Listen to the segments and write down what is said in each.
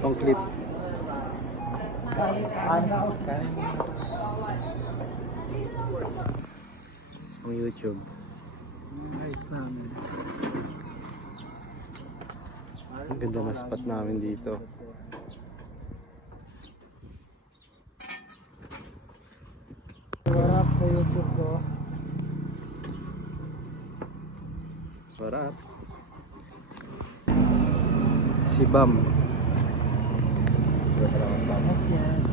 Pang clip. Sa pang YouTube. Ang ganda na spot namin dito. Sarap sa YouTube ko. Sarap. Si Bam. Yes, yes.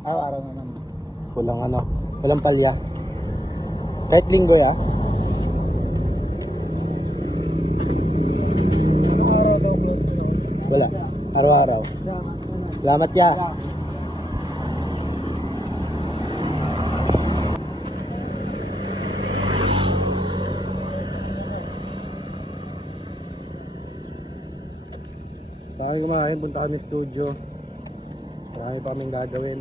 Araw-araw naman. Walang ano. Walang palya. Kahit linggo ya. Araw-araw daw close ko. Wala. Araw-araw. Salamat ya. Sa akin kumain, punta kami studio. Marami pa kaming gagawin.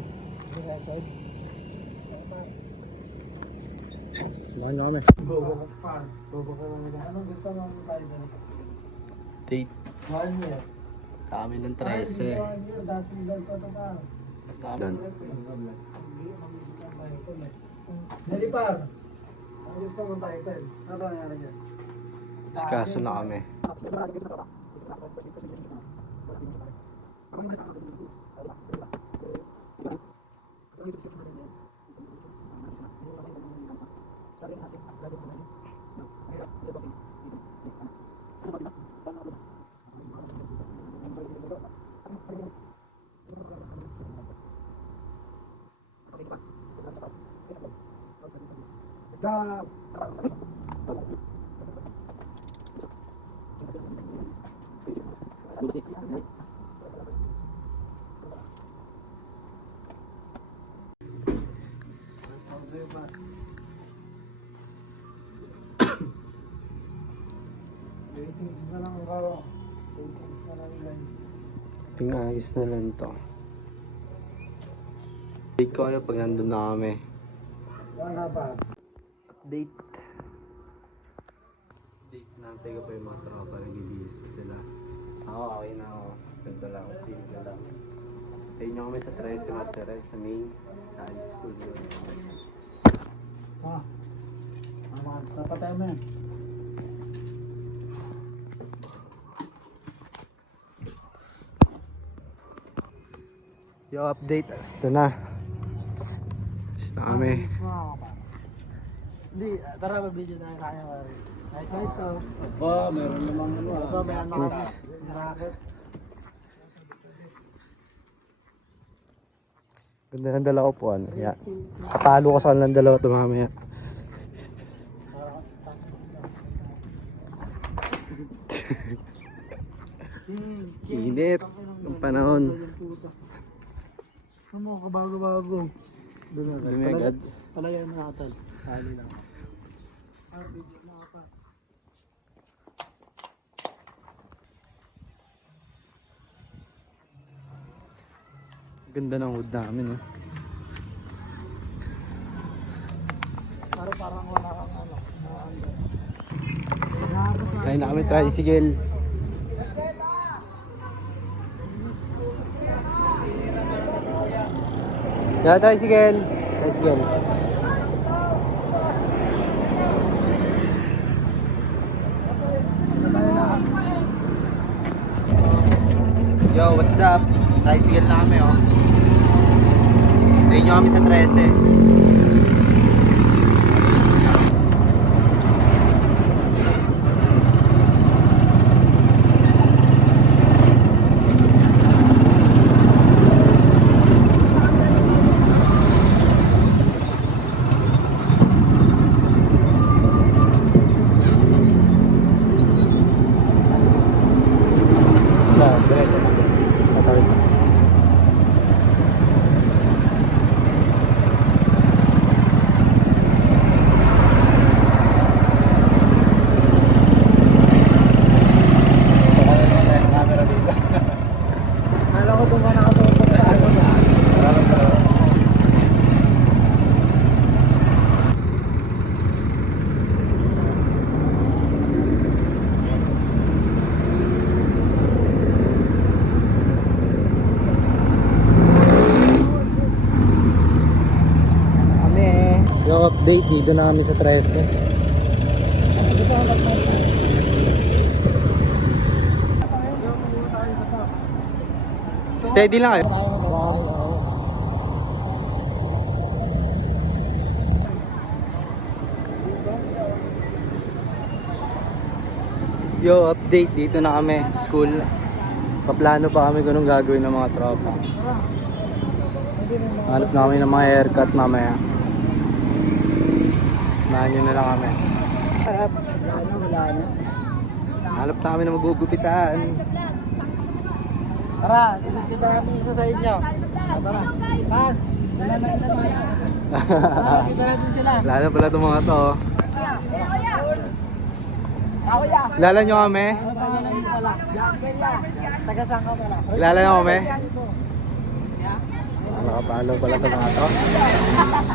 Samahan nyo kami. Bobo ka talaga. Anong gusto mo tayo na? Date. 1 year. Kami ng 13. 1 year, dating vlog ko ito pa. Doon. Nelipar, ang gusto mong title? Ano ba nangyari dyan? Sikaso na kami. Ratings na lang karo. Ratings na lang guys. Ayos na lang to. Update ko kayo pag nandun na kami. Wala pa. Update. Update natin ko pa yung mga tropa. Nag-ibihis pa sila. Ako, okay na ako. Ganda lang. Simple lang. Tayo nyo kami sa 13 Materes sa main. Sa high school yun. Napatay mo yan. Yo, update. Ito na. Is na kami. Hindi, tara ba video tayo kaya ba? Kahit ito. Meron namang ano Ito, may ano kami. Racket. Ganda ng dalawa po. Yan. Katalo ko sa kanilang dalawa ito mamaya. Init. Ang panahon. Ano, kabago-bago. Dumi agad. Palagay mo na katal. Tali lang. Video na pa. Ganda ng wood namin. Parang wala kang ano. Kaya na kami tricycle. Yeah, tricycle. Tricycle. Yo, what's up? Tricycle na kami, oh. Tayo nyo kami sa 13. Dito na kami sa 13. Steady lang kayo. Yo, update. Dito na kami. School. Paplano pa kami kung anong gagawin ng mga tropa. Hanap na kami ng mga haircut mamaya. Samahan nyo na lang kami. Hanap na kami ng magugupitan. Tara, kita natin isa sa inyo. Tara. Man, kita natin sila. Lalo pala itong mga to. Kilala nyo kami? Taga saan ka pala? Kilala nyo kami? Nakapalo pala itong mga to.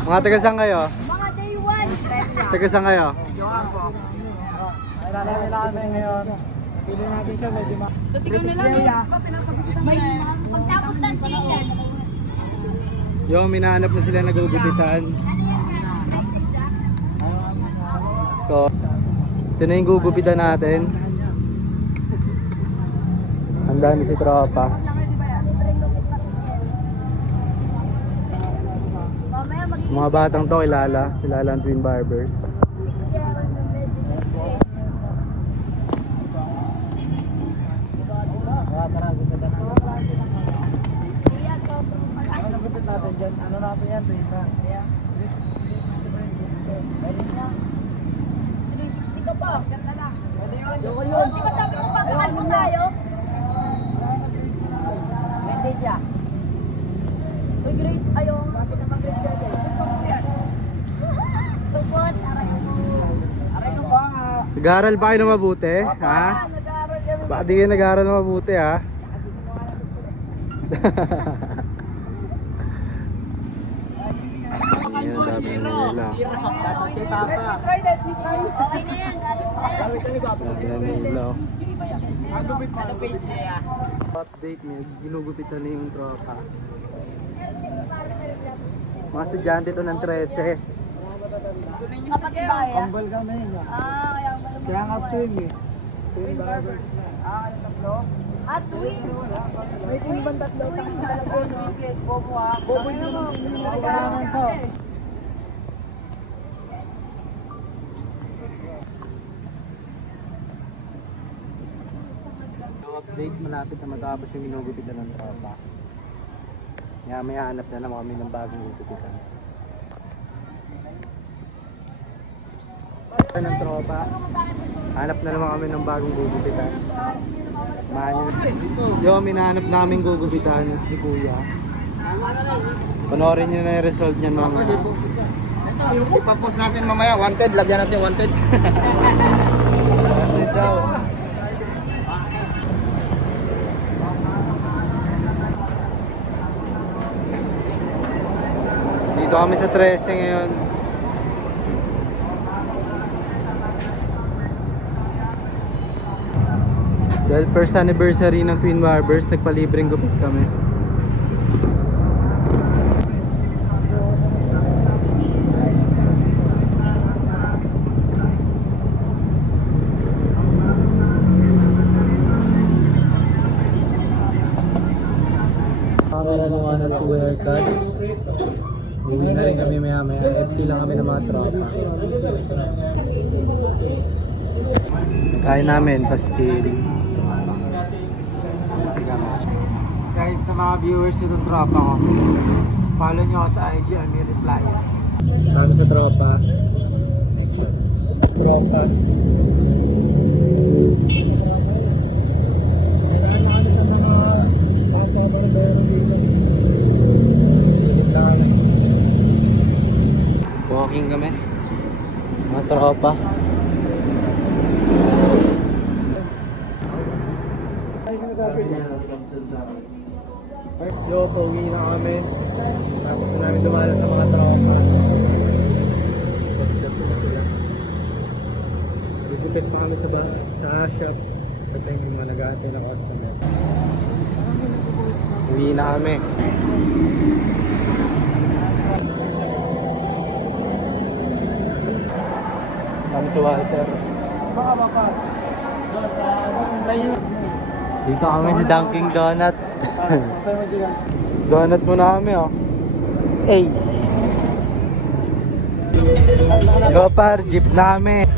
Mga taga saan kayo? Mga day one. Taga saan kayo? Kilala nila kami ngayon. Pili natin siya, medyo ma... Tingnan na lang. May pagtapos ng singin. Yo, minahanap na sila nagugupitan. To. Ito na yung gugupitan natin. Ang dami si tropa. Mga batang to kilala. Kilala ang Twin Barbers. Tara, gupit natin. Ano gupit natin dyan? Ano natin yan? Dito. 360 ka pa. Ganda lang. Oh, di ba sabi mo pagkakal mo tayo? Hindi siya. Uy, great. Ayaw. Tupot. Aray ko ba? Nag-aaral ba kayo na mabuti? Ha? Nag-aaral kami. Baka di kayo nag-aaral na mabuti ha? Ayan, dami na nila. Okay na yan. Alis na yan. Dami na nila. Update niya, ginugupitan na yung tropa. Mga estudyante to ng 13. Kapatid ba kaya? Kambal kami. Kaya pala. Kaya nga twin eh. Twin barbers. At twin. May twin bang tatlo? Bobo ha. Bobo yung kailangan to. Update, malapit na matapos yung ginugupitan ng tropa. Kaya may hanap na naman kami ng bagong gugupitan. Ng tropa. Hanap na naman kami ng bagong gugupitan. Yo, minahanap namin gugupitan si Kuya. Panoorin nyo na yung result niyan mga. Ipapost natin mamaya. Wanted. Lagyan natin wanted. Wanted daw. Dito kami sa 13 ngayon. Dahil first anniversary ng Twin Barbers, nagpalibreng gupit kami. Kami nagawa ng 2 haircuts. Hindi na rin kami maya-maya. FT lang kami ng mga tropa. Kain namin, pastil. Guys, sa mga viewers itong tropa ko, follow nyo ako sa IG, may replies. Kami sa tropa. Tropa. Kailangan na kami sa mga papa-barbero dito. Walking kami. Mga tropa. Ay, sinasabi niya. Yo, pauwi na kami. Tapos na namin dumala sa mga tropa. Gugupit pa kami sa shop. Sa time yung mga nag-aantay na customer. Uwi na kami. kami sa Walter. Saan ka ba pa? Dito kami sa Dunkin' Donut. Donut muna kami, oh. Hey! Go par, jeep na kami.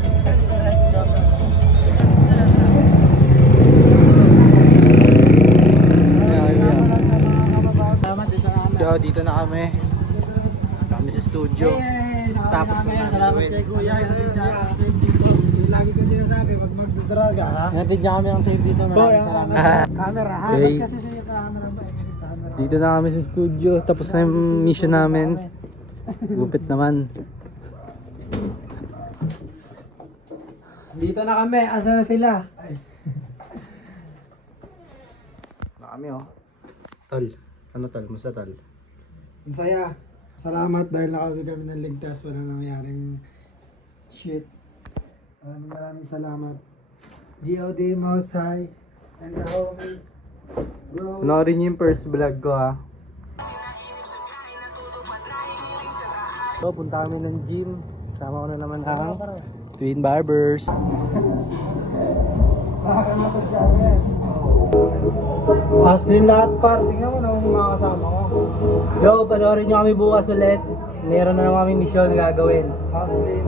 Yo, dito na kami. Kami sa studio. Tapos na Salamat kay Kuya. Lagi ko sinasabi, wag magdodroga ha. Natid niya kami ang safe dito. Maraming salamat. Camera ha. Okay. Ba't kasi sa'yo camera ba? Camera. Dito na kami sa studio. Tapos na yung mission namin. Gupit naman. Dito na kami. Asa na sila? Na kami, oh. Tol. Ano tol? Musta tol? Ang saya. Salamat dahil nakawin kami ng ligtas. Walang nangyaring shit. Maraming salamat. GOD, Mausay, and the homies. Bro. Panoorin niyo yung first vlog ko, ha. So, punta kami ng gym. Sama ko na naman ang Twin Barbers. Haslin lahat par. Tingnan mo na mga kasama ko. Yo, panoorin niyo kami bukas ulit. Meron na naman kami mission na gagawin. Haslin.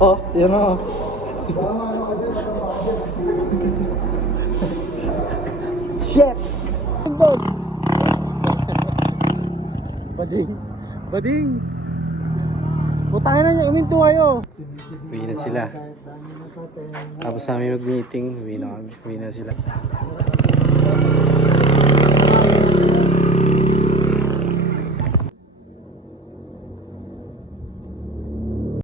Oh, yun o. Shit! Bading! Putangin na niyo, uminto kayo! Uwi na sila. Tapos namin mag-meeting, uwi na sila.